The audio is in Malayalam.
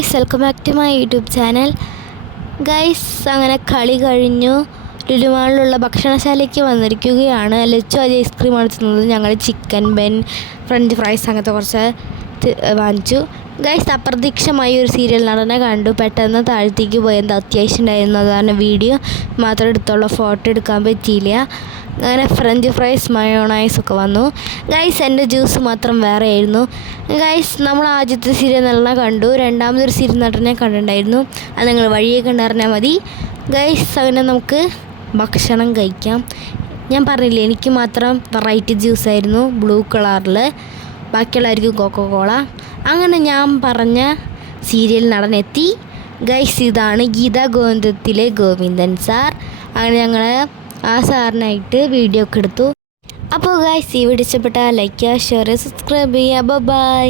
Guys, welcome back to my YouTube channel. Guys, അങ്ങനെ കളി കഴിഞ്ഞു ലുലുമാളിലുള്ള ഭക്ഷണശാലയ്ക്ക് വന്നിരിക്കുകയാണ്. ലച്ചു അജ് ഐസ്ക്രീമാണ് തിന്നത്. ഞങ്ങൾ ചിക്കൻ ബെൻ, ഫ്രഞ്ച് ഫ്രൈസ് അങ്ങനത്തെ കുറച്ച് വാങ്ങിച്ചു. ഗൈസ്, അപ്രതീക്ഷിതമായി ഒരു സീരിയൽ നടനെ കണ്ടു. പെട്ടെന്ന് താഴത്തേക്ക് പോയത് അത്യാവശ്യം ഉണ്ടായിരുന്നു. അതാണ് വീഡിയോ മാത്രം എടുത്തുള്ള ഫോട്ടോ എടുക്കാൻ പറ്റിയില്ല. അങ്ങനെ ഫ്രഞ്ച് ഫ്രൈസ് മയോണൈസൊക്കെ വന്നു. ഗൈസ്, എൻ്റെ ജ്യൂസ് മാത്രം വേറെ ആയിരുന്നു. ഗൈസ്, നമ്മൾ ആദ്യത്തെ സീരിയൽ നടനെ കണ്ടു. രണ്ടാമതൊരു സീരിയൽ നടനെ കണ്ടിട്ടുണ്ടായിരുന്നു. അത് നിങ്ങൾ വഴിയെ കണ്ടറിഞ്ഞാൽ മതി. ഗൈസ്, അങ്ങനെ നമുക്ക് ഭക്ഷണം കഴിക്കാം. ഞാൻ പറഞ്ഞില്ലേ, എനിക്ക് മാത്രം വെറൈറ്റി ജ്യൂസായിരുന്നു, ബ്ലൂ കളറിൽ. ബാക്കിയുള്ളവർക്ക് കോക്കോകോള. അങ്ങനെ ഞാൻ പറഞ്ഞ സീരിയൽ നടനെത്തി. ഗൈസ്, ഇതാണ് ഗീതാ ഗോവിന്ദത്തിലെ ഗോവിന്ദൻ സാർ. അങ്ങനെ ഞങ്ങൾ ആ സാറിനായിട്ട് വീഡിയോ ഒക്കെ എടുത്തു. അപ്പോൾ ഗൈസ്, ഈ വീഡിയോ ഇഷ്ടപ്പെട്ടാൽ ലൈക്ക് ചെയ്യുക, ഷെയർ ചെയ്യുക, സബ്സ്ക്രൈബ് ചെയ്യുക. ബൈ.